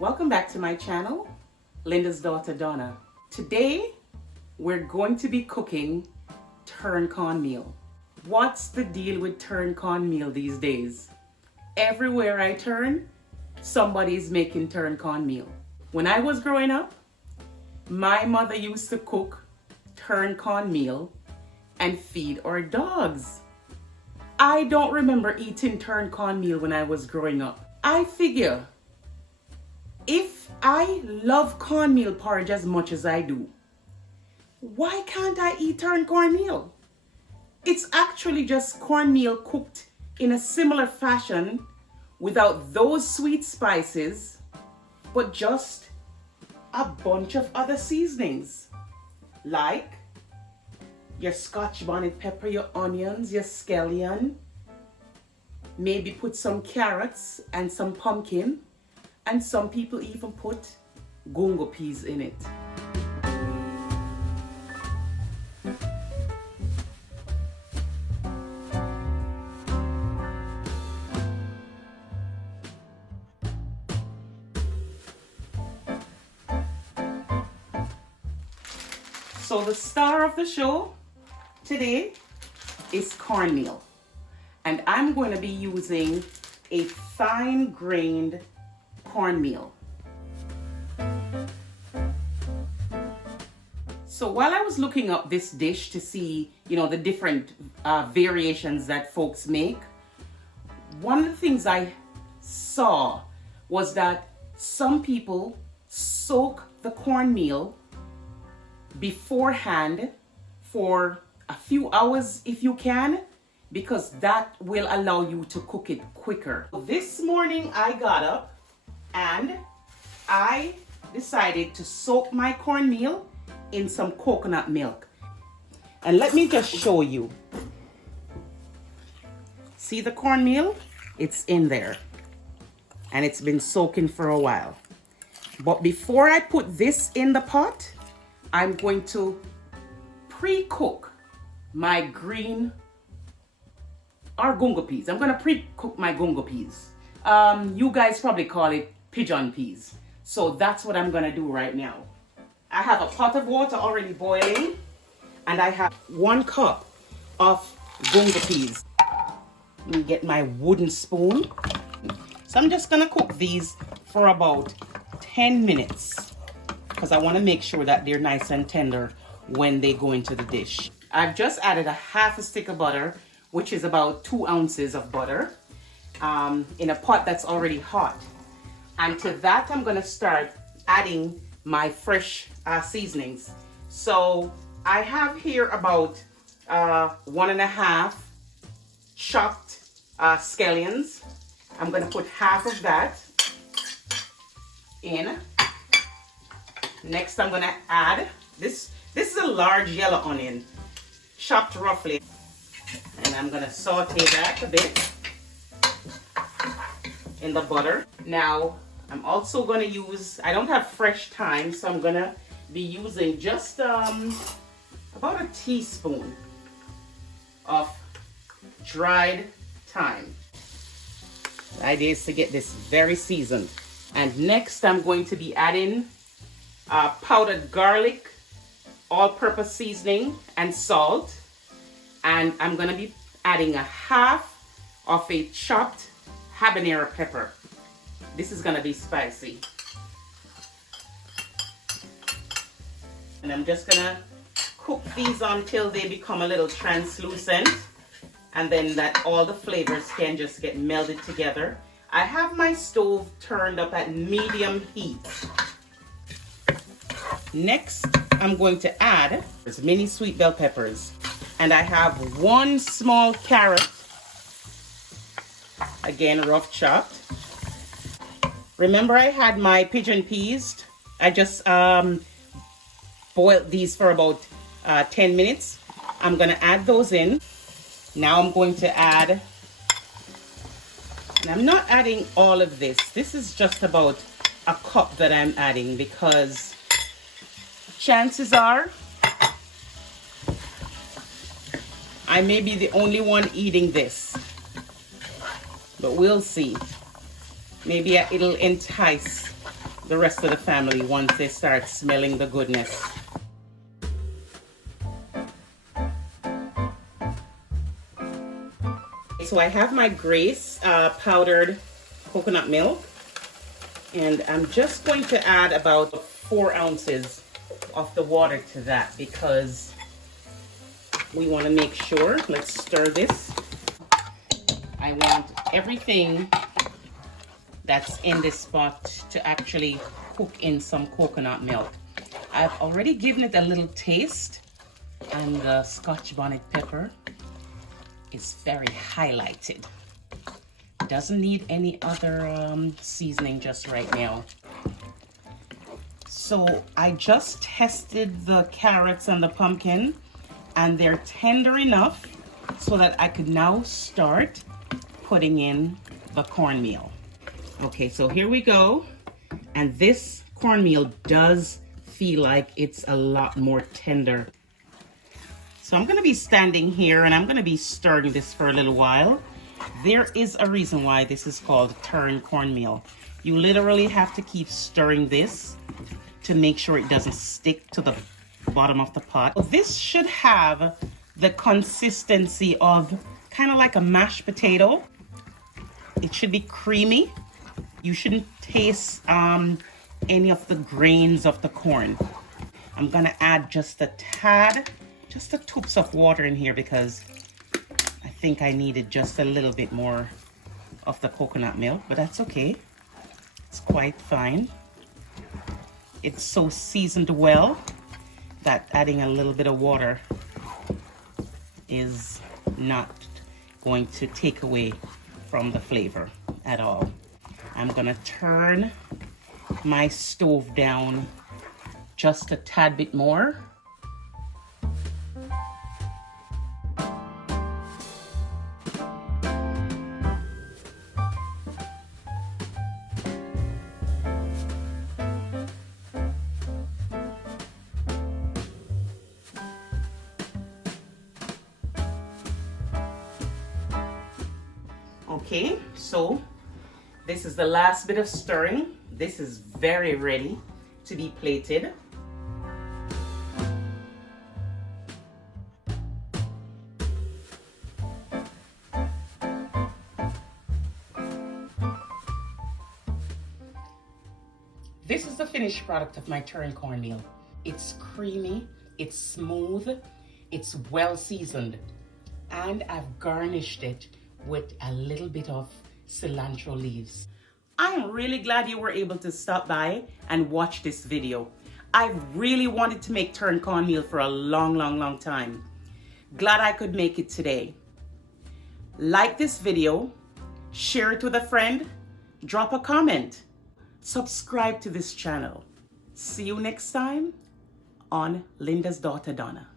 Welcome back to my channel, Linda's daughter Donna. Today, we're going to be cooking turned cornmeal. What's the deal with turned cornmeal these days? Everywhere I turn, somebody's making turned cornmeal. When I was growing up, my mother used to cook turned cornmeal and feed our dogs. I don't remember eating turned cornmeal when I was growing up. I figure, if I love cornmeal porridge as much as I do, why can't I eat turned cornmeal? It's actually just cornmeal cooked in a similar fashion without those sweet spices, but just a bunch of other seasonings like your Scotch bonnet pepper, your onions, your scallion, maybe put some carrots and some pumpkin, and some people even put gungo peas in it. So the star of the show today is cornmeal, and I'm going to be using a fine-grained cornmeal. So while I was looking up this dish to see, the different variations that folks make, one of the things I saw was that some people soak the cornmeal beforehand for a few hours if you can, because that will allow you to cook it quicker. This morning I got up and I decided to soak my cornmeal in some coconut milk. And let me just show you. See the cornmeal? It's in there and it's been soaking for a while. But before I put this in the pot, I'm going to pre-cook my green or gungo peas. I'm going to pre-cook my gungo peas. You guys probably call it pigeon peas. So that's what I'm going to do right now. I have a pot of water already boiling, and I have 1 cup of gungo peas. Let me get my wooden spoon. So I'm just going to cook these for about 10 minutes. Because I want to make sure that they're nice and tender when they go into the dish. I've just added a half a stick of butter, which is about 2 ounces of butter, in a pot that's already hot. And to that, I'm going to start adding my fresh seasonings. So I have here about 1.5 chopped scallions. I'm going to put half of that in. Next, I'm going to add this. This is a large yellow onion, chopped roughly. And I'm going to saute that a bit in the butter. Now, I'm also going to use, I don't have fresh thyme, so I'm going to be using just about a teaspoon of dried thyme. The idea is to get this very seasoned. And next, I'm going to be adding powdered garlic, all-purpose seasoning, and salt. And I'm going to be adding a half of a chopped habanero pepper. This is going to be spicy. And I'm just going to cook these until they become a little translucent, and then that all the flavors can just get melded together. I have my stove turned up at medium heat. Next, I'm going to add mini sweet bell peppers, and I have 1 small carrot, again rough chopped. Remember, I had my pigeon peas. I just boiled these for about 10 minutes. I'm going to add those in. Now I'm going to add, and I'm not adding all of this. This is just about a cup that I'm adding, because chances are I may be the only one eating this, but we'll see. Maybe it'll entice the rest of the family once they start smelling the goodness. So I have my Grace powdered coconut milk, and I'm just going to add about 4 ounces of the water to that because we want to make sure. Let's stir this. I want everything that's in this pot to actually cook in some coconut milk. I've already given it a little taste, and the Scotch bonnet pepper is very highlighted. Doesn't need any other seasoning just right now. So I just tested the carrots and the pumpkin, and they're tender enough so that I could now start putting in the cornmeal. Okay, so here we go. And this cornmeal does feel like it's a lot more tender. So I'm gonna be standing here and I'm gonna be stirring this for a little while. There is a reason why this is called turned cornmeal. You literally have to keep stirring this to make sure it doesn't stick to the bottom of the pot. This should have the consistency of kind of like a mashed potato. It should be creamy. You shouldn't taste any of the grains of the corn. I'm gonna add just a tad, just the toops of water in here because I think I needed just a little bit more of the coconut milk, but that's okay. It's quite fine. It's so seasoned well that adding a little bit of water is not going to take away from the flavor at all. I'm gonna turn my stove down just a tad bit more. Okay, so this is the last bit of stirring. This is very ready to be plated. This is the finished product of my turned cornmeal. It's creamy, it's smooth, it's well seasoned, and I've garnished it with a little bit of cilantro leaves. I'm really glad you were able to stop by and watch this video. I really wanted to make turned cornmeal for a long time. Glad I could make it today. Like this video, share it with a friend, drop a comment, subscribe to this channel. See you next time on Linda's Daughter Donna.